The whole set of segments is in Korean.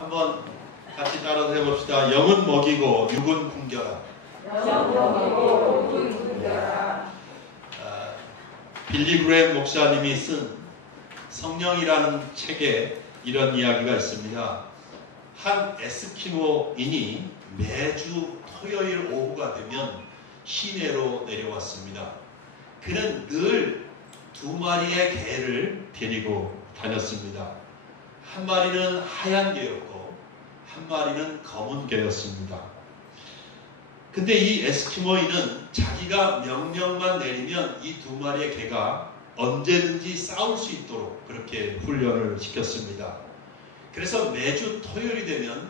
한번 같이 따라서 해봅시다. 영은 먹이고 육은 굶겨라. 영은 먹이고 육은 굶겨라. 빌리 그레이엄 목사님이 쓴 성령이라는 책에 이런 이야기가 있습니다. 한 에스키모인이 매주 토요일 오후가 되면 시내로 내려왔습니다. 그는 늘 2마리의 개를 데리고 다녔습니다. 한 마리는 하얀 개였고 한 마리는 검은 개였습니다. 근데 이 에스키모인은 자기가 명령만 내리면 이 2마리의 개가 언제든지 싸울 수 있도록 그렇게 훈련을 시켰습니다. 그래서 매주 토요일이 되면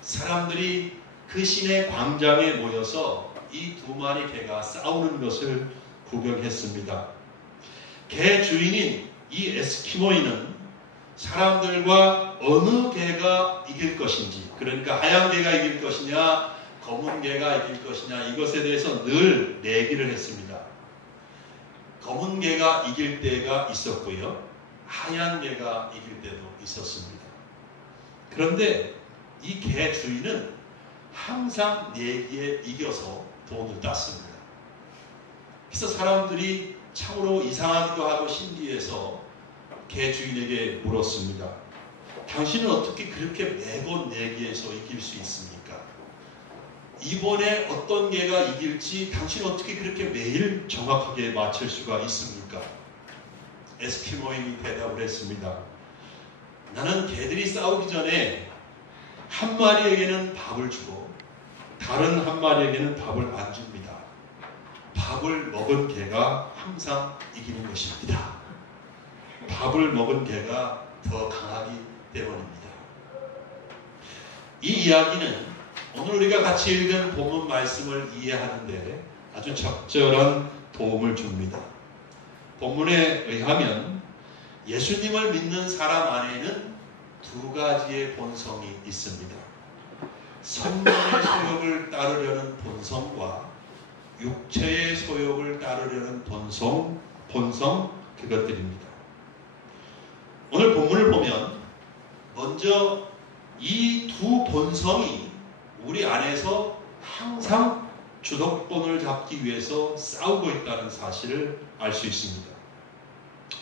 사람들이 그 시내 광장에 모여서 이 2마리 개가 싸우는 것을 구경했습니다. 개 주인인 이 에스키모인은 사람들과 어느 개가 이길 것인지, 그러니까 하얀 개가 이길 것이냐 검은 개가 이길 것이냐, 이것에 대해서 늘 내기를 했습니다. 검은 개가 이길 때가 있었고요, 하얀 개가 이길 때도 있었습니다. 그런데 이 개 주인은 항상 내기에 이겨서 돈을 땄습니다. 그래서 사람들이 참으로 이상하기도 하고 신기해서 개 주인에게 물었습니다. 당신은 어떻게 그렇게 매번 내기에서 이길 수 있습니까? 이번에 어떤 개가 이길지 당신은 어떻게 그렇게 매일 정확하게 맞출 수가 있습니까? 에스키모인이 대답을 했습니다. 나는 개들이 싸우기 전에 한 마리에게는 밥을 주고 다른 한 마리에게는 밥을 안 줍니다. 밥을 먹은 개가 항상 이기는 것입니다. 밥을 먹은 개가 더 강하기 때문입니다. 이 이야기는 오늘 우리가 같이 읽은 본문 말씀을 이해하는 데 아주 적절한 도움을 줍니다. 본문에 의하면 예수님을 믿는 사람 안에는 2가지의 본성이 있습니다. 성령의 소욕을 따르려는 본성과 육체의 소욕을 따르려는 본성 그것들입니다. 오늘 본문을 보면 먼저 이 2 본성이 우리 안에서 항상 주도권을 잡기 위해서 싸우고 있다는 사실을 알 수 있습니다.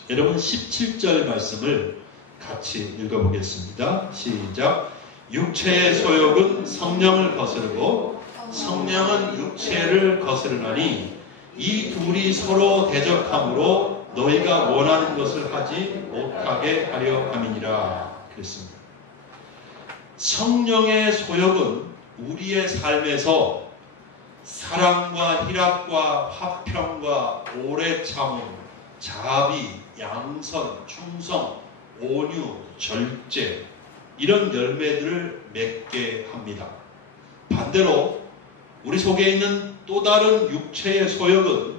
여러분 17절 말씀을 같이 읽어보겠습니다. 시작. 육체의 소욕은 성령을 거스르고 성령은 육체를 거스르나니 이 둘이 서로 대적함으로 너희가 원하는 것을 하지 못하게 하려 함이니라 그랬습니다. 성령의 소욕은 우리의 삶에서 사랑과 희락과 화평과 오래 참음, 자비, 양선, 충성, 온유, 절제 이런 열매들을 맺게 합니다. 반대로 우리 속에 있는 또 다른 육체의 소욕은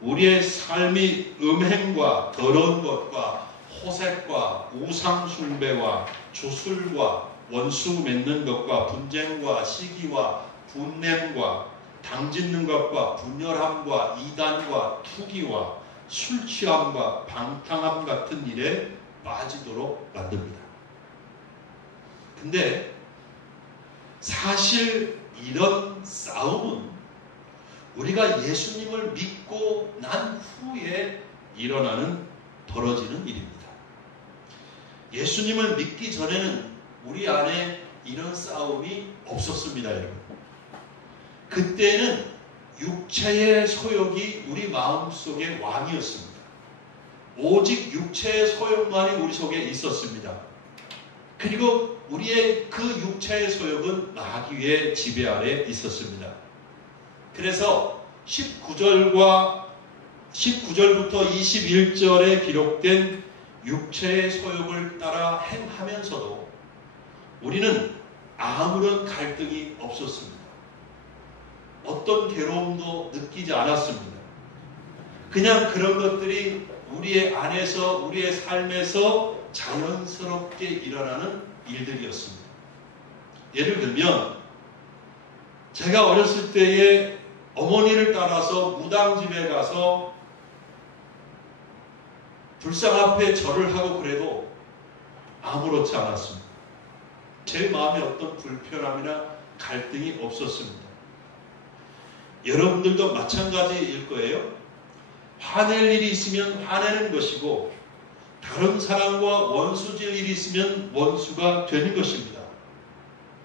우리의 삶이 음행과 더러운 것과 호색과 우상숭배와 주술과 원수 맺는 것과 분쟁과 시기와 분냄과 당짓는 것과 분열함과 이단과 투기와 술 취함과 방탕함 같은 일에 빠지도록 만듭니다. 근데 사실 이런 싸움은 우리가 예수님을 믿고 난 후에 벌어지는 일입니다. 예수님을 믿기 전에는 우리 안에 이런 싸움이 없었습니다, 여러분. 그때는 육체의 소욕이 우리 마음속에 왕이었습니다. 오직 육체의 소욕만이 우리 속에 있었습니다. 그리고 우리의 그 육체의 소욕은 마귀의 지배 아래 있었습니다. 그래서 19절부터 21절에 기록된 육체의 소욕을 따라 행하면서도 우리는 아무런 갈등이 없었습니다. 어떤 괴로움도 느끼지 않았습니다. 그냥 그런 것들이 우리의 안에서, 우리의 삶에서 자연스럽게 일어나는 일들이었습니다. 예를 들면 제가 어렸을 때에 어머니를 따라서 무당집에 가서 불상 앞에 절을 하고 그래도 아무렇지 않았습니다. 제 마음에 어떤 불편함이나 갈등이 없었습니다. 여러분들도 마찬가지일 거예요. 화낼 일이 있으면 화내는 것이고 다른 사람과 원수질 일이 있으면 원수가 되는 것입니다.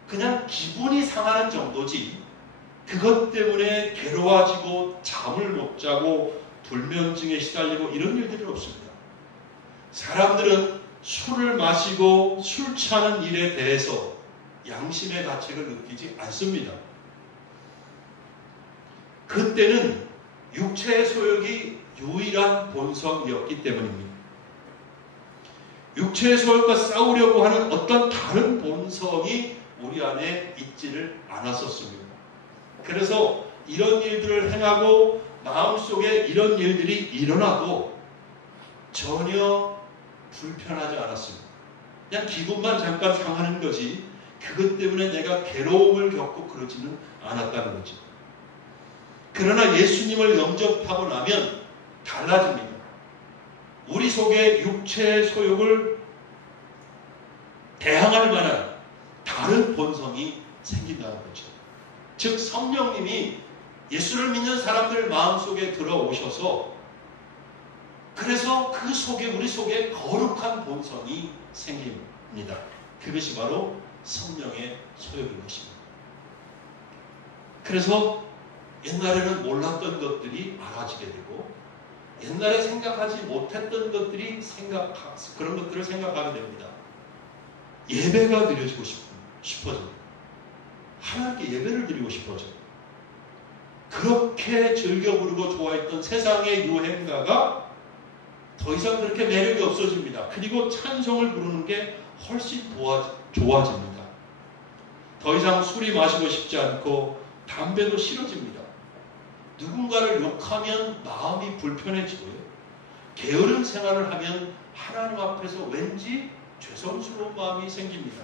그냥 기분이 상하는 정도지 그것 때문에 괴로워지고 잠을 못 자고 불면증에 시달리고 이런 일들은 없습니다. 사람들은 술을 마시고 술 취하는 일에 대해서 양심의 가책을 느끼지 않습니다. 그때는 육체의 소욕이 유일한 본성이었기 때문입니다. 육체의 소욕과 싸우려고 하는 어떤 다른 본성이 우리 안에 있지를 않았었습니다. 그래서 이런 일들을 행하고 마음속에 이런 일들이 일어나도 전혀 불편하지 않았습니다. 그냥 기분만 잠깐 상하는 거지 그것 때문에 내가 괴로움을 겪고 그러지는 않았다는 거죠. 그러나 예수님을 영접하고 나면 달라집니다. 우리 속에 육체의 소욕을 대항할 만한 다른 본성이 생긴다는 거죠. 즉 성령님이 예수를 믿는 사람들 마음속에 들어오셔서 그래서 그 속에 우리 속에 거룩한 본성이 생깁니다. 그것이 바로 성령의 소욕인 것입니다. 그래서 옛날에는 몰랐던 것들이 알아지게 되고 옛날에 생각하지 못했던 것들이 그런 것들을 생각하게 됩니다. 예배가 드려지고 싶어져요. 하나님께 예배를 드리고 싶어져요. 그렇게 즐겨 부르고 좋아했던 세상의 유행가가 더 이상 그렇게 매력이 없어집니다. 그리고 찬송을 부르는 게 훨씬 좋아집니다. 더 이상 술이 마시고 싶지 않고 담배도 싫어집니다. 누군가를 욕하면 마음이 불편해지고요. 게으른 생활을 하면 하나님 앞에서 왠지 죄송스러운 마음이 생깁니다.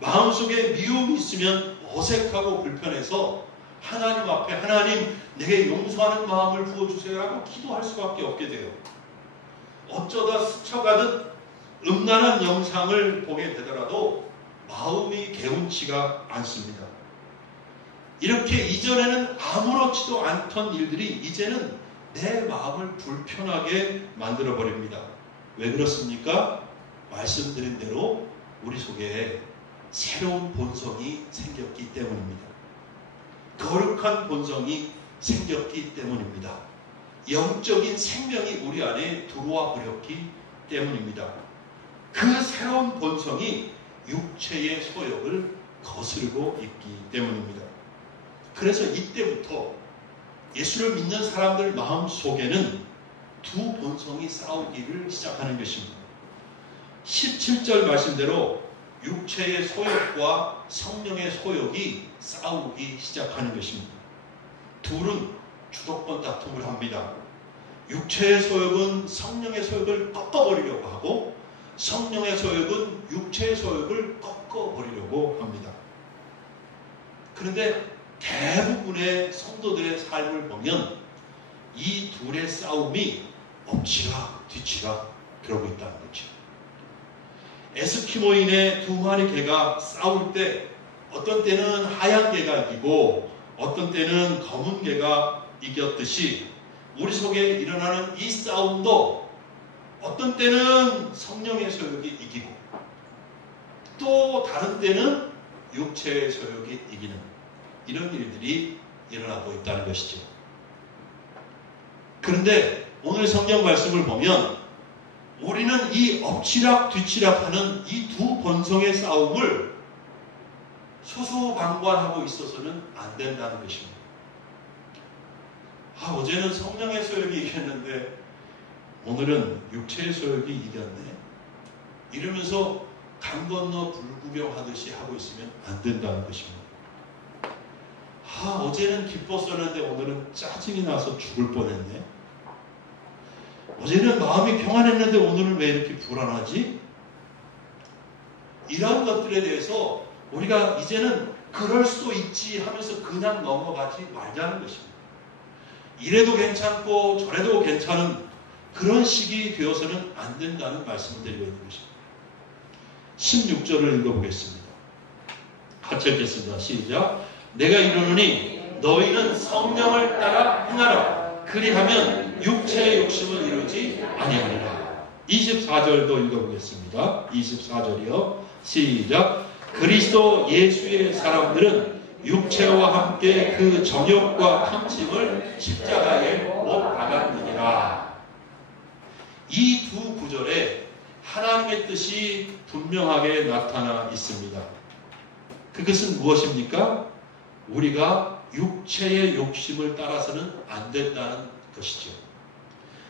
마음속에 미움이 있으면 어색하고 불편해서 하나님 앞에 하나님 내게 용서하는 마음을 부어주세요라고 기도할 수밖에 없게 돼요. 어쩌다 스쳐가듯 음란한 영상을 보게 되더라도 마음이 개운치가 않습니다. 이렇게 이전에는 아무렇지도 않던 일들이 이제는 내 마음을 불편하게 만들어버립니다. 왜 그렇습니까? 말씀드린 대로 우리 속에 새로운 본성이 생겼기 때문입니다. 거룩한 본성이 생겼기 때문입니다. 영적인 생명이 우리 안에 들어와 버렸기 때문입니다. 그 새로운 본성이 육체의 소욕을 거스르고 있기 때문입니다. 그래서 이때부터 예수를 믿는 사람들 마음속에는 두 본성이 싸우기를 시작하는 것입니다. 17절 말씀대로 육체의 소욕과 성령의 소욕이 싸우기 시작하는 것입니다. 둘은 주도권 다툼을 합니다. 육체의 소욕은 성령의 소욕을 꺾어버리려고 하고 성령의 소욕은 육체의 소욕을 꺾어버리려고 합니다. 그런데 대부분의 성도들의 삶을 보면 이 둘의 싸움이 엎치락 뒤치락 그러고 있다는 거죠. 에스키모인의 두 마리 개가 싸울 때 어떤 때는 하얀 개가 이기고 어떤 때는 검은 개가 이겼듯이 우리 속에 일어나는 이 싸움도 어떤 때는 성령의 소욕이 이기고 또 다른 때는 육체의 소욕이 이기는 이런 일들이 일어나고 있다는 것이죠. 그런데 오늘 성경 말씀을 보면 우리는 이 엎치락 뒤치락 하는 이 두 본성의 싸움을 수수방관하고 있어서는 안 된다는 것입니다. 어제는 성령의 소욕이 이겼는데 오늘은 육체의 소욕이 이겼네. 이러면서 강 건너 불구경하듯이 하고 있으면 안 된다는 것입니다. 어제는 기뻤었는데 오늘은 짜증이 나서 죽을 뻔했네. 어제는 마음이 평안했는데 오늘은 왜 이렇게 불안하지? 이런 것들에 대해서 우리가 이제는 그럴 수도 있지 하면서 그냥 넘어가지 말자는 것입니다. 이래도 괜찮고 저래도 괜찮은 그런 식이 되어서는 안 된다는 말씀을 드리고 있는 것입니다. 16절을 읽어보겠습니다. 같이 읽겠습니다. 시작. 내가 이르노니 너희는 성령을 따라 행하라. 그리하면 육체의 욕심을 이루지 아니하리라. 24절도 읽어보겠습니다. 24절이요. 시작. 그리스도 예수의 사람들은 육체와 함께 그 정욕과 탐심을 십자가에 못 박았느니라. 이 두 구절에 하나님의 뜻이 분명하게 나타나 있습니다. 그것은 무엇입니까? 우리가 육체의 욕심을 따라서는 안 된다는 것이죠.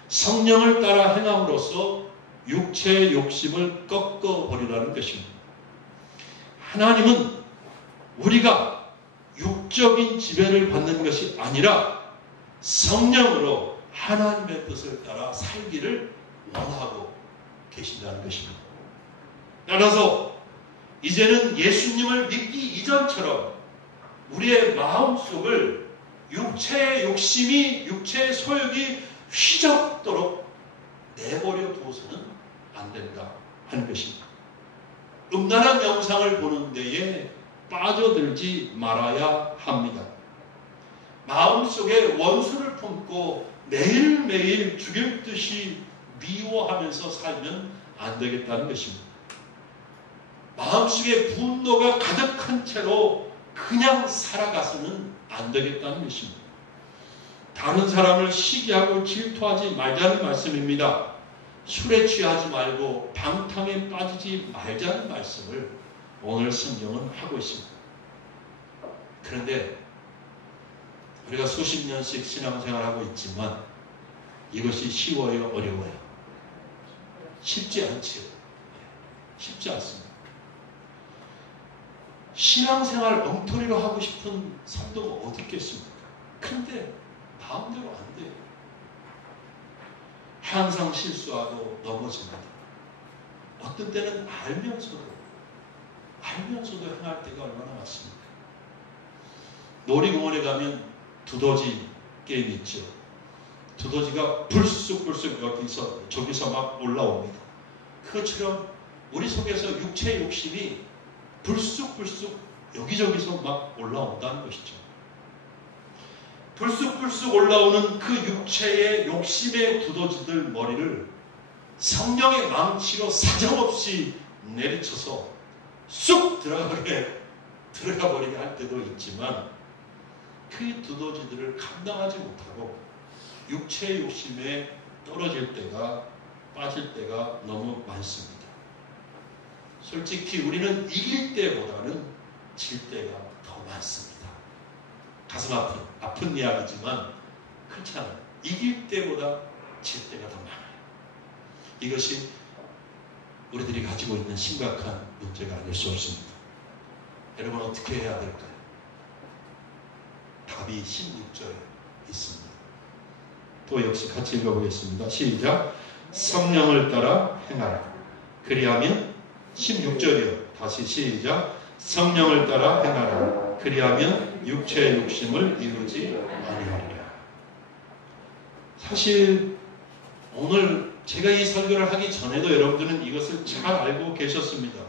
성령을 따라 행함으로써 육체의 욕심을 꺾어버리라는 것입니다. 하나님은 우리가 육적인 지배를 받는 것이 아니라 성령으로 하나님의 뜻을 따라 살기를 원하고 계신다는 것입니다. 따라서 이제는 예수님을 믿기 이전처럼 우리의 마음속을 육체의 욕심이, 육체의 소욕이 휘젓도록 내버려 두어서는 안 된다 하는 것입니다. 음란한 영상을 보는 데에 빠져들지 말아야 합니다. 마음속에 원수를 품고 매일매일 죽일 듯이 미워하면서 살면 안 되겠다는 것입니다. 마음속에 분노가 가득한 채로 그냥 살아가서는 안 되겠다는 것입니다. 다른 사람을 시기하고 질투하지 말자는 말씀입니다. 술에 취하지 말고 방탕에 빠지지 말자는 말씀을 오늘 성경은 하고 있습니다. 그런데 우리가 수십 년씩 신앙생활하고 있지만 이것이 쉬워요? 어려워요? 쉽지 않지요. 쉽지 않습니다. 신앙생활 엉터리로 하고 싶은 성도가 어디 있겠습니까? 근데 마음대로 안 돼요. 항상 실수하고 넘어집니다. 어떤 때는 알면서도 행할 때가 얼마나 많습니까? 놀이공원에 가면 두더지 게임 있죠. 두더지가 불쑥불쑥 저기서 막 올라옵니다. 그것처럼 우리 속에서 육체의 욕심이 불쑥불쑥 여기저기서 막 올라온다는 것이죠. 불쑥불쑥 올라오는 그 육체의 욕심의 두더지들 머리를 성령의 망치로 사정없이 내리쳐서 쑥 들어가버리게 할 때도 있지만 그 두더지들을 감당하지 못하고 육체의 욕심에 떨어질 때가, 빠질 때가 너무 많습니다. 솔직히 우리는 이길 때보다는 질 때가 더 많습니다. 가슴 아픈 이야기지만 그렇잖아요. 이길 때보다 질 때가 더 많아요. 이것이 우리들이 가지고 있는 심각한 문제가 아닐 수 없습니다. 여러분 어떻게 해야 될까요? 답이 16절에 있습니다. 또 역시 같이 읽어보겠습니다. 시작. 성령을 따라 행하라. 그리하면 16절이요. 다시 시작. 성령을 따라 행하라. 그리하면 육체의 욕심을 이루지 아니하리라. 사실 오늘 제가 이 설교를 하기 전에도 여러분들은 이것을 잘 알고 계셨습니다.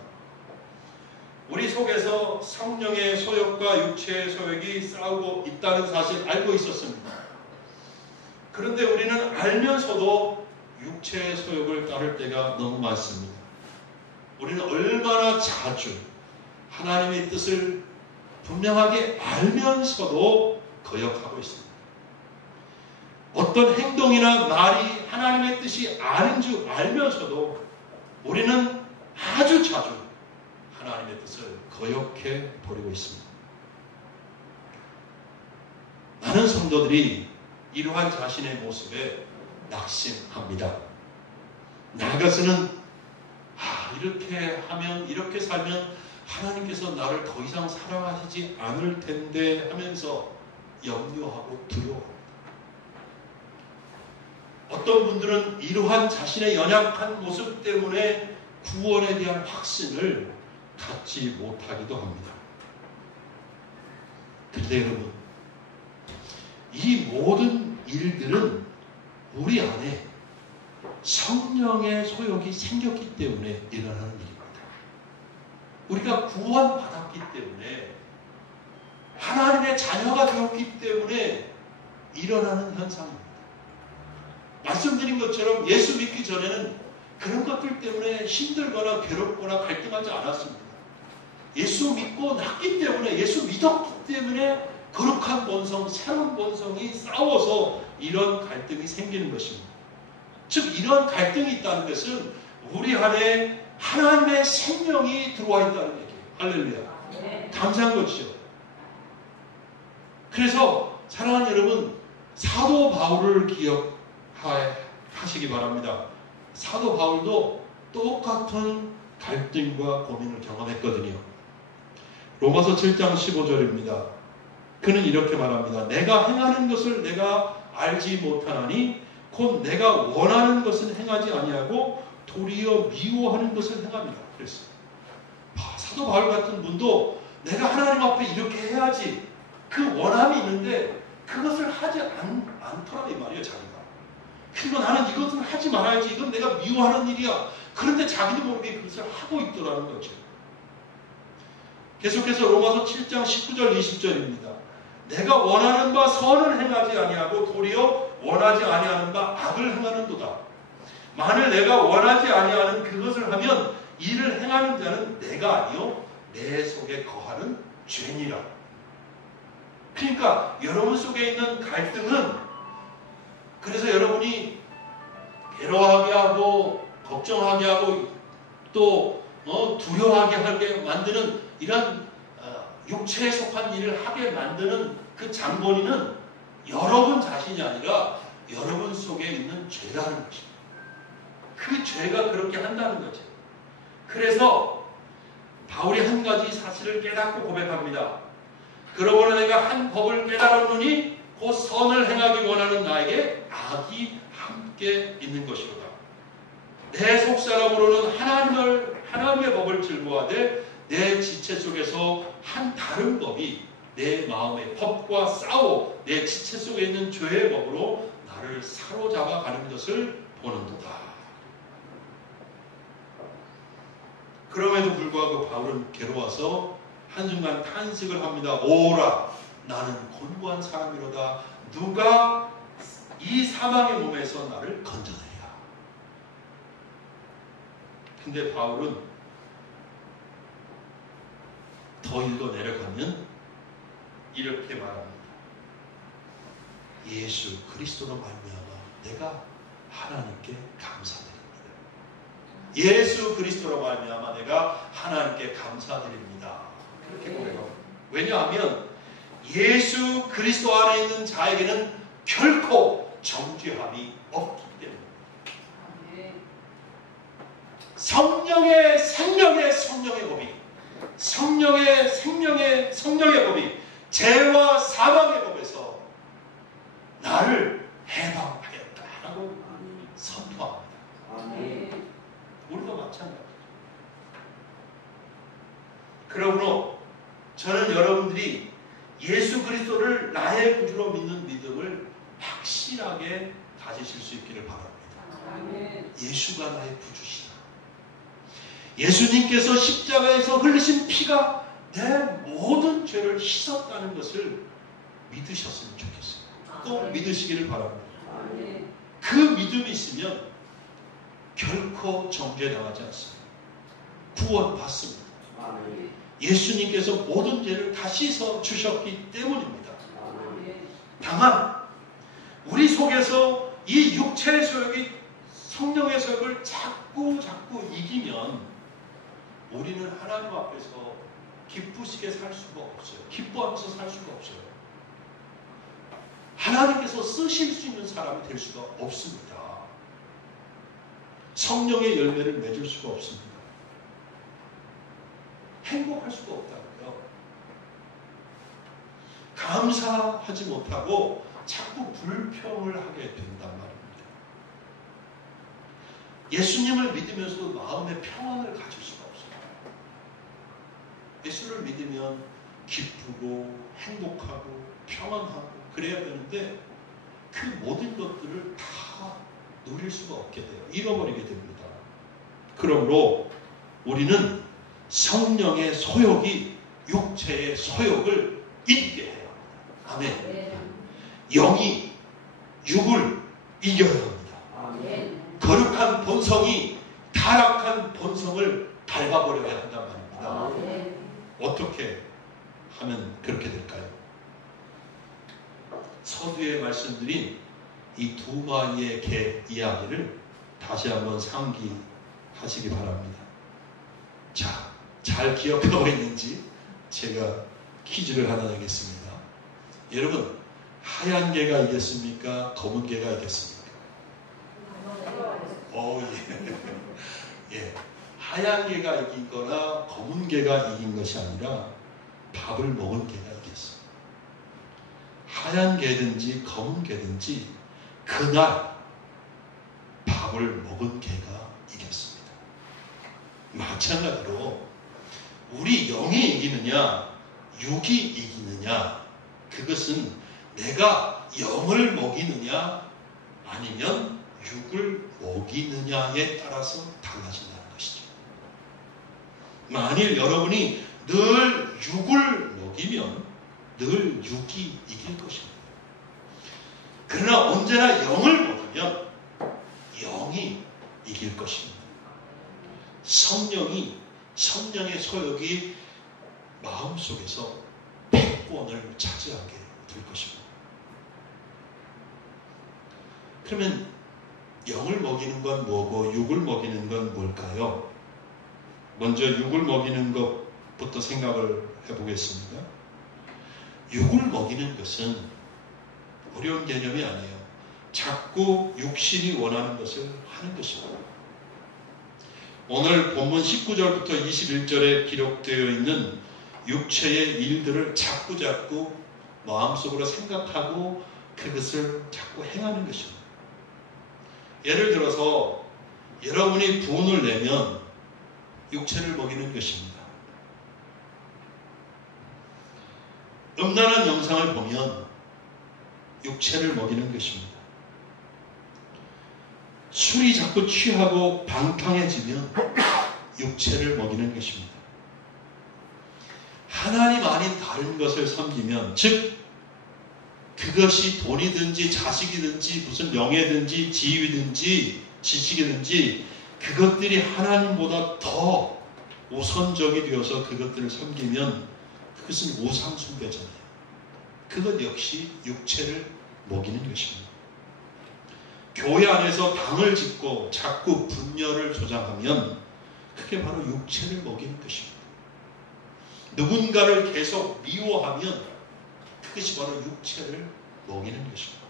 우리 속에서 성령의 소욕과 육체의 소욕이 싸우고 있다는 사실 알고 있었습니다. 그런데 우리는 알면서도 육체의 소욕을 따를 때가 너무 많습니다. 우리는 얼마나 자주 하나님의 뜻을 분명하게 알면서도 거역하고 있습니다. 어떤 행동이나 말이 하나님의 뜻이 아닌 줄 알면서도 우리는 아주 자주 하나님의 뜻을 거역해 버리고 있습니다. 많은 성도들이 이러한 자신의 모습에 낙심합니다. 나아가서는 이렇게 하면, 이렇게 살면 하나님께서 나를 더 이상 사랑하시지 않을 텐데 하면서 염려하고 두려워합니다. 어떤 분들은 이러한 자신의 연약한 모습 때문에 구원에 대한 확신을 갖지 못하기도 합니다. 그런데 여러분, 이 모든 일들은 우리 안에 성령의 소욕이 생겼기 때문에 일어나는 일입니다. 우리가 구원받았기 때문에 하나님의 자녀가 되었기 때문에 일어나는 현상입니다. 말씀드린 것처럼 예수 믿기 전에는 그런 것들 때문에 힘들거나 괴롭거나 갈등하지 않았습니다. 예수 믿고 났기 때문에, 예수 믿었기 때문에 거룩한 본성, 새로운 본성이 싸워서 이런 갈등이 생기는 것입니다. 즉 이런 갈등이 있다는 것은 우리 안에 하나님의 생명이 들어와 있다는 얘기예요. 할렐루야. 감사한 것이죠. 그래서 사랑하는 여러분, 사도 바울을 기억하시기 바랍니다. 사도 바울도 똑같은 갈등과 고민을 경험했거든요. 로마서 7장 15절입니다. 그는 이렇게 말합니다. 내가 행하는 것을 내가 알지 못하나니 곧 내가 원하는 것은 행하지 아니하고 도리어 미워하는 것을 행합니다. 그랬어요. 사도 바울 같은 분도 내가 하나님 앞에 이렇게 해야지, 그 원함이 있는데 그것을 하지 않더라 이 말이에요. 자기가. 그리고 나는 이것을 하지 말아야지, 이건 내가 미워하는 일이야. 그런데 자기도 모르게 그것을 하고 있더라는 거죠. 계속해서 로마서 7장 19절 20절입니다. 내가 원하는 바 선을 행하지 아니하고 도리어 원하지 아니하는 바 악을 행하는도다. 만일 내가 원하지 아니하는 그것을 하면 이를 행하는 자는 내가 아니요 내 속에 거하는 죄니라. 그러니까 여러분 속에 있는 갈등은, 그래서 여러분이 괴로워하게 하고 걱정하게 하고 또 두려워하게 하게 만드는 이런 육체에 속한 일을 하게 만드는 그 장본인은 여러분 자신이 아니라 여러분 속에 있는 죄라는 것입니다. 그 죄가 그렇게 한다는 거죠. 그래서 바울이 한 가지 사실을 깨닫고 고백합니다. 그러므로 내가 한 법을 깨달았노니 곧 선을 행하기 원하는 나에게 악이 함께 있는 것이로다. 내 속사람으로는 하나님의 법을 즐거워하되 내 지체 속에서 한 다른 법이 내 마음의 법과 싸워 내 지체 속에 있는 죄의 법으로 나를 사로잡아 가는 것을 보는도다. 그럼에도 불구하고 바울은 괴로워서 한순간 탄식을 합니다. 오라, 나는 곤고한 사람이로다. 누가 이 사망의 몸에서 나를 건져내리라. 근데 바울은 더 읽어 내려가면 이렇게 말합니다. 예수 그리스도로 말미암아 내가 하나님께 감사드립니다. 예수 그리스도로 말미암아 내가 하나님께 감사드립니다. 그렇게 고백합니다. 왜냐하면 예수 그리스도 안에 있는 자에게는 결코 정죄함이 없기 때문에. 성령의 법이, 성령의 법이 죄와 사망의 법에서 나를 해방하였다라고 선포합니다. 우리도 마찬가지죠. 그러므로 저는 여러분들이 예수 그리스도를 나의 구주로 믿는 믿음을 확실하게 가지실 수 있기를 바랍니다. 예수가 나의 구주시다. 예수님께서 십자가에서 흘리신 피가 내 모든 죄를 씻었다는 것을 믿으셨으면 좋겠어요. 또 믿으시기를 바랍니다. 그 믿음이 있으면 결코 정죄당하지 않습니다. 구원받습니다. 예수님께서 모든 죄를 다 씻어 주셨기 때문입니다. 다만 우리 속에서 이 육체의 소욕이 성령의 소욕을 자꾸 이기면 우리는 하나님 앞에서 기쁘시게 살 수가 없어요. 기뻐하면서 살 수가 없어요. 하나님께서 쓰실 수 있는 사람이 될 수가 없습니다. 성령의 열매를 맺을 수가 없습니다. 행복할 수가 없다고요. 감사하지 못하고 자꾸 불평을 하게 된단 말입니다. 예수님을 믿으면서도 마음의 평안을 가질 수가 없어요. 예수를 믿으면 기쁘고 행복하고 평안하고 그래야 되는데 그 모든 것들을 다 누릴 수가 없게 돼요. 잃어버리게 됩니다. 그러므로 우리는 성령의 소욕이 육체의 소욕을 이기게 해야 합니다. 아멘. 영이 육을 이겨야 합니다. 거룩한 본성이 타락한 본성을 밟아버려야 한단 말입니다. 어떻게 하면 그렇게 될까요? 서두에 말씀드린 이 두 마리의 개 이야기를 다시 한번 상기하시기 바랍니다. 자, 잘 기억하고 있는지 제가 퀴즈를 하나 내겠습니다. 여러분, 하얀 개가 이겼습니까? 검은 개가 이겼습니까? 예. 하얀 개가 이긴 거나 검은 개가 이긴 것이 아니라 밥을 먹은 개가 이겼어요. 하얀 개든지 검은 개든지 그날 밥을 먹은 개가 이겼습니다. 마찬가지로 우리 영이 이기느냐 육이 이기느냐, 그것은 내가 영을 먹이느냐 아니면 육을 먹이느냐에 따라서 달라진다는 것이죠. 만일 여러분이 늘 육을 먹이면 늘 육이 이길 것입니다. 그러나 언제나 영을 먹이면 영이 이길 것입니다. 성령의 소욕이 마음속에서 패권을 차지하게 될 것입니다. 그러면 영을 먹이는 건 뭐고 육을 먹이는 건 뭘까요? 먼저 육을 먹이는 것부터 생각을 해보겠습니다. 육을 먹이는 것은 어려운 개념이 아니에요. 자꾸 육신이 원하는 것을 하는 것입니다. 오늘 본문 19절부터 21절에 기록되어 있는 육체의 일들을 자꾸 마음속으로 생각하고 그것을 자꾸 행하는 것입니다. 예를 들어서 여러분이 분을 내면 육체를 먹이는 것입니다. 음란한 영상을 보면 육체를 먹이는 것입니다. 술이 자꾸 취하고 방탕해지면 육체를 먹이는 것입니다. 하나님 아닌 다른 것을 섬기면, 즉 그것이 돈이든지 자식이든지 무슨 명예든지 지위든지 지식이든지 그것들이 하나님보다 더 우선적이 되어서 그것들을 섬기면 그것은 우상숭배잖아요. 그것 역시 육체를 먹이는 것입니다. 교회 안에서 당을 짓고 자꾸 분열을 조장하면 그게 바로 육체를 먹이는 것입니다. 누군가를 계속 미워하면 그것이 바로 육체를 먹이는 것입니다.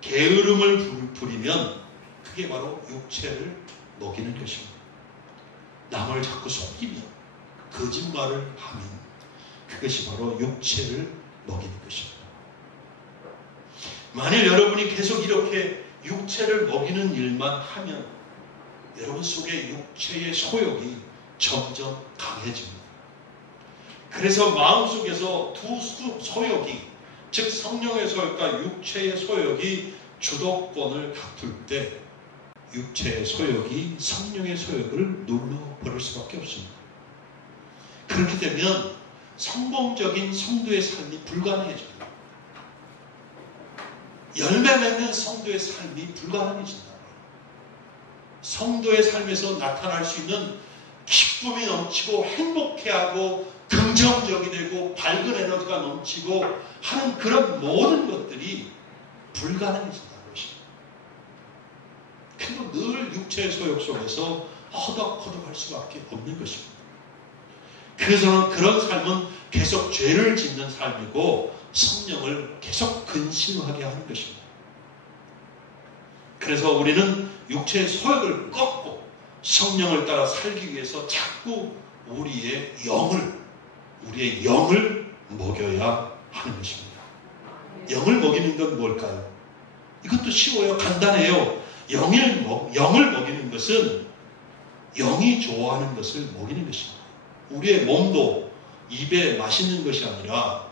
게으름을 부리면 그게 바로 육체를 먹이는 것입니다. 남을 자꾸 속이면, 거짓말을 하면 그것이 바로 육체를 먹이는 것입니다. 만일 여러분이 계속 이렇게 육체를 먹이는 일만 하면 여러분 속에 육체의 소욕이 점점 강해집니다. 그래서 마음속에서 두 소욕이, 즉 성령의 소욕과 육체의 소욕이 주도권을 다툴 때 육체의 소욕이 성령의 소욕을 눌러버릴 수밖에 없습니다. 그렇게 되면 성공적인 성도의 삶이 불가능해집니다. 열매 맺는 성도의 삶이 불가능해진다. 성도의 삶에서 나타날 수 있는 기쁨이 넘치고 행복해하고 긍정적이 되고 밝은 에너지가 넘치고 하는 그런 모든 것들이 불가능해진다는 것입니다. 그리고 늘 육체의 소욕 속에서 허덕허덕할 수밖에 없는 것입니다. 그래서 그런 삶은 계속 죄를 짓는 삶이고 성령을 계속 근심하게 하는 것입니다. 그래서 우리는 육체의 소욕을 꺾고 성령을 따라 살기 위해서 자꾸 우리의 영을 먹여야 하는 것입니다. 영을 먹이는 건 뭘까요? 이것도 쉬워요. 간단해요. 영을 먹이는 것은 영이 좋아하는 것을 먹이는 것입니다. 우리의 몸도 입에 맛있는 것이 아니라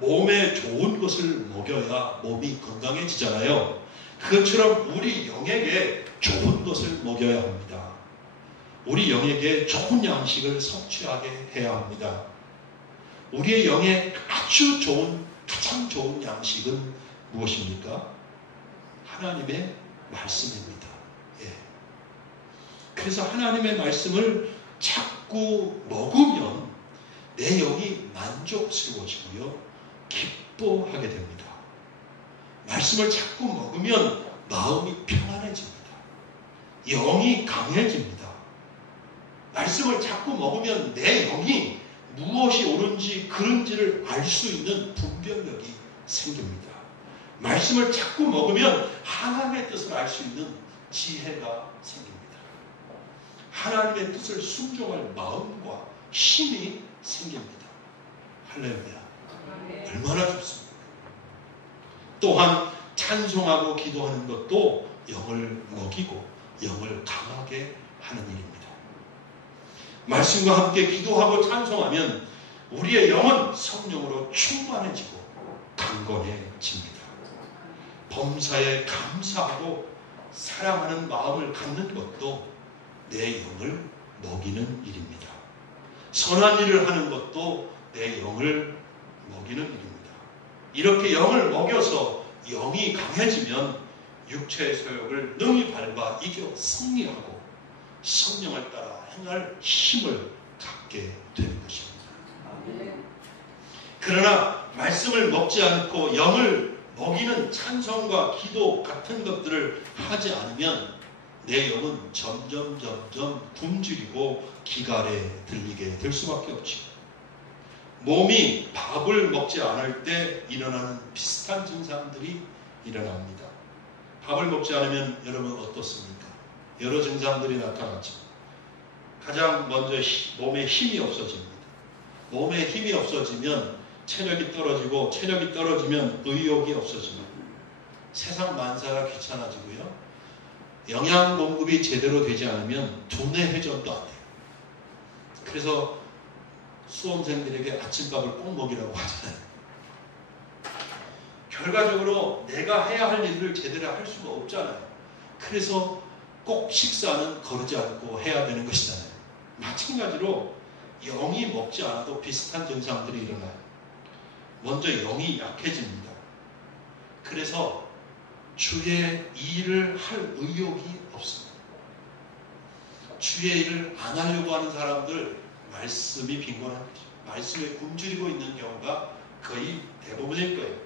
몸에 좋은 것을 먹여야 몸이 건강해지잖아요. 그것처럼 우리 영에게 좋은 것을 먹여야 합니다. 우리 영에게 좋은 양식을 섭취하게 해야 합니다. 우리의 영에 아주 좋은, 가장 좋은 양식은 무엇입니까? 하나님의 말씀입니다. 예. 그래서 하나님의 말씀을 자꾸 먹으면 내 영이 만족스러워지고요, 기뻐하게 됩니다. 말씀을 자꾸 먹으면 마음이 평안해집니다. 영이 강해집니다. 말씀을 자꾸 먹으면 내 영이 무엇이 옳은지 그른지를 알 수 있는 분별력이 생깁니다. 말씀을 자꾸 먹으면 하나님의 뜻을 알 수 있는 지혜가 생깁니다. 하나님의 뜻을 순종할 마음과 힘이 생깁니다. 할렐루야. 얼마나 좋습니까? 또한 찬송하고 기도하는 것도 영을 먹이고 영을 강하게 하는 일입니다. 말씀과 함께 기도하고 찬송하면 우리의 영은 성령으로 충만해지고 강건해집니다. 범사에 감사하고 사랑하는 마음을 갖는 것도 내 영을 먹이는 일입니다. 선한 일을 하는 것도 내 영을 먹이는 일입니다. 이렇게 영을 먹여서 영이 강해지면 육체의 소욕을 능히 밟아 이겨 승리하고 성령을 따라 행할 힘을 갖게 되는 것입니다. 그러나 말씀을 먹지 않고 영을 먹이는 찬송과 기도 같은 것들을 하지 않으면 내 영은 점점 굶주리고 기갈에 들리게 될 수밖에 없죠. 몸이 밥을 먹지 않을 때 일어나는 비슷한 증상들이 일어납니다. 밥을 먹지 않으면 여러분 어떻습니까? 여러 증상들이 나타나죠. 가장 먼저 몸에 힘이 없어집니다. 몸에 힘이 없어지면 체력이 떨어지고, 체력이 떨어지면 의욕이 없어집니다. 세상 만사가 귀찮아지고요, 영양 공급이 제대로 되지 않으면 두뇌 회전도 안 돼요. 그래서 수험생들에게 아침밥을 꼭 먹이라고 하잖아요. 결과적으로 내가 해야 할 일을 제대로 할 수가 없잖아요. 그래서 꼭 식사는 거르지 않고 해야 되는 것이잖아요. 마찬가지로 영이 먹지 않아도 비슷한 증상들이 일어나요. 먼저 영이 약해집니다. 그래서 주의 일을 할 의욕이 없습니다. 주의 일을 안 하려고 하는 사람들, 말씀이 빈곤한 거죠. 말씀에 굶주리고 있는 경우가 거의 대부분일 거예요.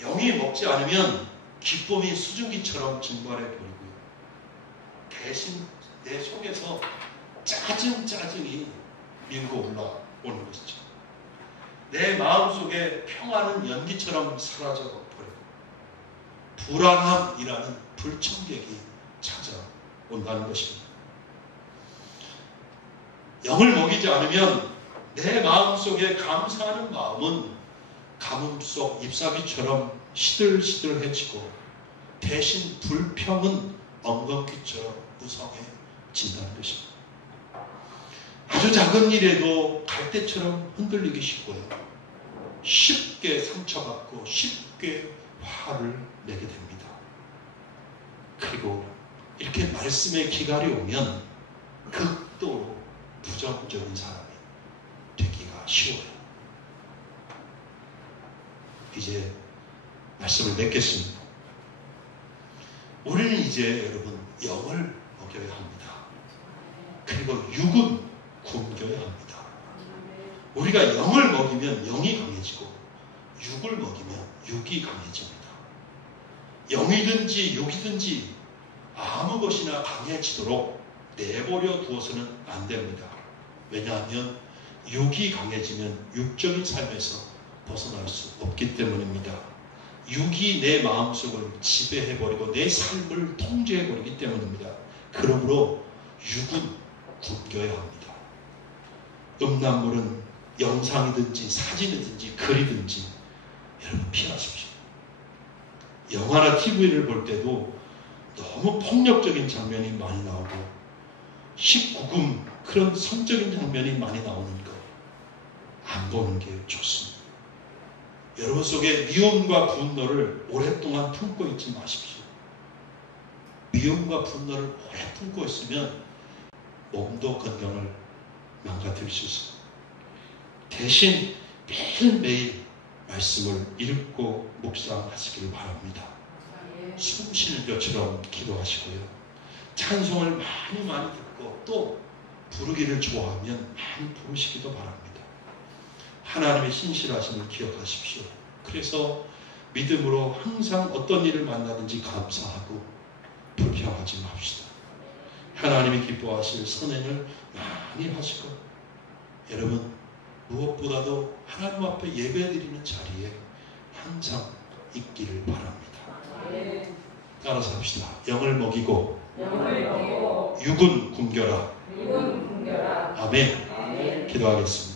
영이 먹지 않으면 기쁨이 수증기처럼 증발해 버리고요, 대신 내 속에서 짜증이 밀고 올라오는 것이죠. 내 마음속에 평안은 연기처럼 사라져 버리고 불안함이라는 불청객이 찾아온다는 것입니다. 영을 먹이지 않으면 내 마음속에 감사하는 마음은 가뭄 속 잎사귀처럼 시들시들해지고, 대신 불평은 엉겅퀴처럼 무성해진다는 것입니다. 아주 작은 일에도 갈대처럼 흔들리기 쉽고요, 쉽게 상처받고 쉽게 화를 내게 됩니다. 그리고 이렇게 말씀의 기갈이 오면 극도로 부정적인 사람이 되기가 쉬워요. 이제 말씀을 맺겠습니다. 우리는 이제 여러분 영을 먹여야 합니다. 그리고 육은 굶겨야 합니다. 우리가 영을 먹이면 영이 강해지고, 육을 먹이면 육이 강해집니다. 영이든지 육이든지 아무 것이나 강해지도록 내버려 두어서는 안 됩니다. 왜냐하면 육이 강해지면 육적인 삶에서 벗어날 수 없기 때문입니다. 육이 내 마음속을 지배해버리고 내 삶을 통제해버리기 때문입니다. 그러므로 육은 굶겨야 합니다. 음란물은 영상이든지 사진이든지 글이든지 여러분 피하십시오. 영화나 TV를 볼 때도 너무 폭력적인 장면이 많이 나오고 19금 그런 성적인 장면이 많이 나오는 거 안 보는 게 좋습니다. 여러분 속에 미움과 분노를 오랫동안 품고 있지 마십시오. 미움과 분노를 오래 품고 있으면 몸도 건강을 망가뜨릴 수 있습니다. 대신 매일매일 말씀을 읽고 묵상하시기를 바랍니다. 숨 쉬는 것처럼 기도하시고요. 찬송을 많이 듣고 또 부르기를 좋아하면 많이 부르시기도 바랍니다. 하나님의 신실하심을 기억하십시오. 그래서 믿음으로 항상 어떤 일을 만나든지 감사하고 불평하지 맙시다. 하나님이 기뻐하실 선행을 많이 하시고 여러분 무엇보다도 하나님 앞에 예배드리는 자리에 항상 있기를 바랍니다. 따라서 합시다. 영을 먹이고 육은 굶겨라. 아멘. 기도하겠습니다.